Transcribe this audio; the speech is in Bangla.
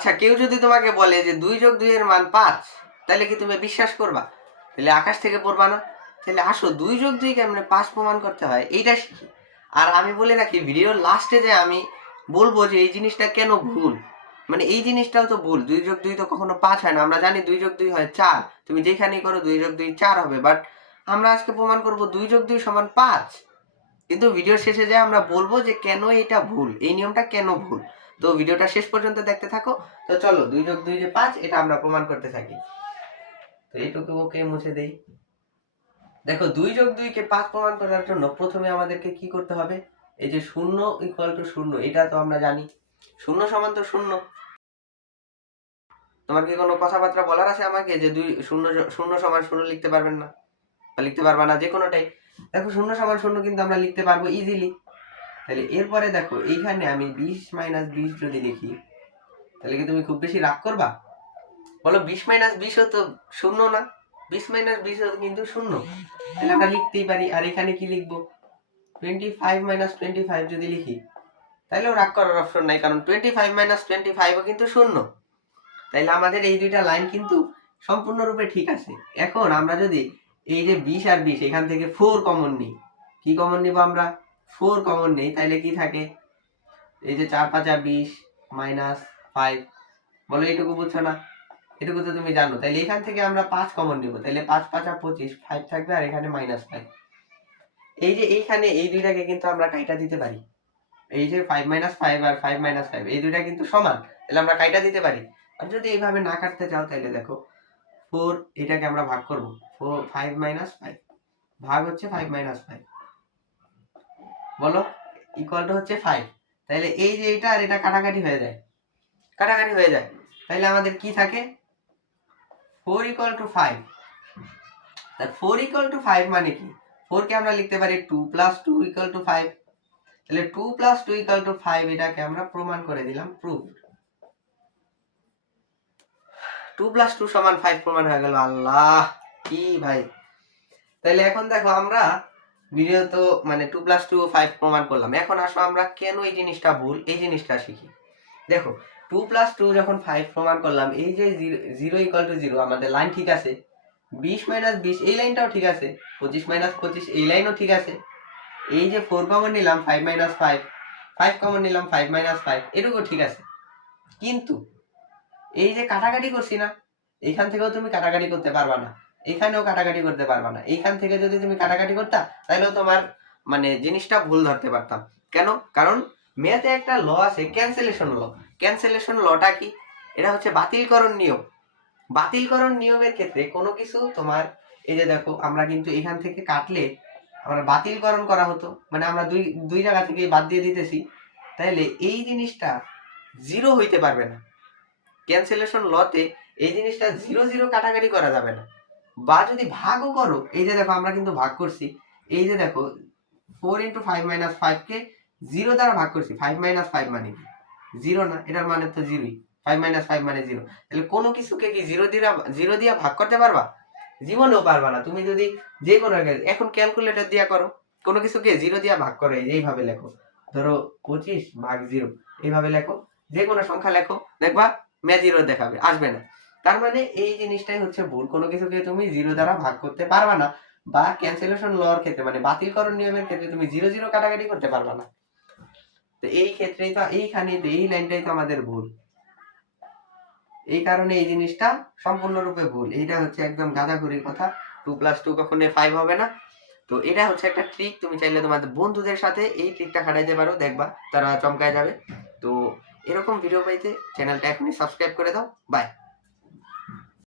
আচ্ছা, কেউ যদি তোমাকে বলে যে 2+2 এর মান 5, তাহলে কি তুমি বিশ্বাস করবা? তাহলে আকাশ থেকে পড়বা না? তাহলে আসো 2+2 কেমনে 5 প্রমাণ করতে হয় এইটা শিখি। আর আমি বলে রাখি, ভিডিওর লাস্টে যে আমি বলবো যে এই জিনিসটা কেন ভুল, মানে এই জিনিসটাও তো ভুল। 2+2 তো কখনো 5 হয় না। আমরা জানি 2+2 হয় 4, তুমি যেখানেই করো 2+2 4 হবে। বাট আমরা আজকে প্রমাণ করবো 2+2 সমান 5। কিন্তু ভিডিওর শেষে যে আমরা বলবো যে কেন এটা ভুল, এই নিয়মটা কেন ভুল। তো ভিডিওটা শেষ পর্যন্ত দেখতে থাকো। তো চলো 2+2 যে 5 এটা আমরা প্রমাণ করতে থাকি। তো এইটুকু ওকে মুছে দেই। দেখো 2+2 কে 5 প্রমাণ করার জন্য প্রথমে আমাদেরকে কি করতে হবে? এই যে 0 = 0, এটা তো আমরা জানি। 0 সমান তো 0। তোমার কি কোনো কথাবার্তা বলার আছে আমাকে যে 0 সমান 0 লিখতে পারবেন না বা লিখতে পারবা না, যে কোনোটাই? দেখো 0 সমান 0 কিন্তু আমরা লিখতে পারবো ইজিলি। তাহলে এরপরে দেখো এইখানে আমি 20 - 20 যদি লিখি, তাহলে কি তুমি খুব বেশি রাগ করবা? বলো 20 - 20 তো 0 না? 20 - 20 কিন্তু 0। তাহলে আমরা লিখতেই পারি। আর এখানে কি লিখবো? 25 - 25 যদি লিখি, তাহলেও রাগ করার অপশন নাই, কারণ 25 - 25 ও কিন্তু 0। তাইলে আমাদের এই দুইটা লাইন কিন্তু সম্পূর্ণরূপে ঠিক আছে। এখন আমরা যদি এই যে 20 আর 20 এখান থেকে 4 কমন নিই, কি কমন নিব আমরা? 4 কমন নেই, তাইলে কি থাকে? এই যে 4 × 5 = 20 - 5। বলো এইটুকু বুঝছো না? এটুকু তো তুমি জানো। তাইলে এখান থেকে আমরা 5 কমন নিব, তাইলে 5 × 5 = 25, 5 থাকবে আর এখানে -5। এই যে এইখানে এই দুইটাকে কিন্তু আমরা কাইটা দিতে পারি। এই যে 5 - 5 আর 5 - 5 এই দুইটা কিন্তু সমান, তাহলে আমরা কাইটা দিতে পারি। আর যদি এইভাবে না কাটতে চাও, তাহলে দেখো 4 এটাকে আমরা ভাগ করব। 5 - 5 ভাগ হচ্ছে 5 - 5, বলো ইকুয়াল টু হচ্ছে 5। তাহলে এই যে এটা আর এটা কাটাকাটি হয়ে যায়, কাটাকাটি হয়ে যায়। তাহলে আমাদের কি থাকে? 4 = 5। তাহলে 4 = 5 মানে কি? 4 কে আমরা লিখতে পারি 2 + 2 = 5। তাহলে 2 + 2 = 5, এটাকে আমরা প্রমাণ করে দিলাম, প্রুফ। 2 + 2 = 5 প্রমাণ হয়ে গেল। আল্লাহ, কি ভাই! তাহলে এখন দেখো আমরা ভিডিও তো মানে 2 + 2 ও 5 প্রমাণ করলাম। এখন আসো আমরা কেন এই জিনিসটা ভুল এই জিনিসটা শিখি। দেখো 2 + 2 যখন 5 প্রমাণ করলাম, এই যে 0 = 0 আমাদের লাইন ঠিক আছে। 20 - 20 এই লাইনটাও ঠিক আছে। 25 - 25 এই লাইনও ঠিক আছে। এই যে 4 কমন নিলাম 5 - 5, 5 কমন নিলাম 5 - 5, এটুকু ঠিক আছে। কিন্তু এই যে কাটাকাটি করছি না, এখান থেকেও তুমি কাটাকাটি করতে পারবা না, এখানেও কাটাকাটি করতে পারবা না। এইখান থেকে যদি তুমি কাটাকাটি করতা, তাহলেও তোমার মানে জিনিসটা ভুল ধরতে পারতাম। কেন? কারণ ম্যাথে একটা ল আছে, ক্যান্সেলেশন ল। ক্যান্সেলেশন লটা কি? এটা হচ্ছে বাতিলকরণ নিয়ম। বাতিলকরণ নিয়মের ক্ষেত্রে কোনো কিছু তোমার, এই যে দেখো আমরা কিন্তু এখান থেকে কাটলে আমরা বাতিলকরণ করা হতো, মানে আমরা দুই জায়গা থেকে বাদ দিয়ে দিতেছি। তাহলে এই জিনিসটা 0 হইতে পারবে না। ক্যান্সেলেশন লতে এই জিনিসটা 0 কাটাকাটি করা যাবে না। বা যদি ভাগও করো, এই যে দেখো আমরা কিন্তু ভাগ করছি, এই যে দেখো 4 × 5 - 5 কে 0 দ্বারা ভাগ করছি। 5 - 5 মানে কি? 0 না, এটার মানে তো 0ই। 5 - 5 মানে 0। তাহলে কোনো কিছুকে কি 0 দিয়ে ভাগ করতে পারবা? জীবনেও পারবা না। তুমি যদি যে কোনো এখন ক্যালকুলেটর দিয়া করো, কোনো কিছুকে 0 দিয়ে ভাগ করো, এইভাবে লেখো, ধরো 25 ভাগ 0, এইভাবে লেখো, যে কোনো সংখ্যা লেখো, দেখবা ম্যাজিরও দেখাবে, আসবে না। তার মানে এই জিনিসটাই হচ্ছে ভুল। কোনো কিছুকে তুমি 0 দ্বারা ভাগ করতে পারবা না, বা ক্যান্সেলেশন লর ক্ষেত্রে মানে বাতিলকরণ নিয়মের ক্ষেত্রে তুমি 0 কাটাকাটি করতে পারবা না। তো এই ক্ষেত্রেই তো এইখানে এই লাইনটাই তো আমাদের ভুল। এই কারণে এই জিনিসটা সম্পূর্ণরূপে ভুল। এইটা হচ্ছে একদম গাঁজাখুরির কথা। 2 + 2 কখনো 5 হবে না। তো এটা হচ্ছে একটা ট্রিক, তুমি চাইলে তোমাদের বন্ধুদের সাথে এই ট্রিকটা খাটাইতে পারো, দেখবা তারা চমকায় যাবে। তো এরকম ভিডিও পাইতে চ্যানেলটা এখনই সাবস্ক্রাইব করে দাও। বাই।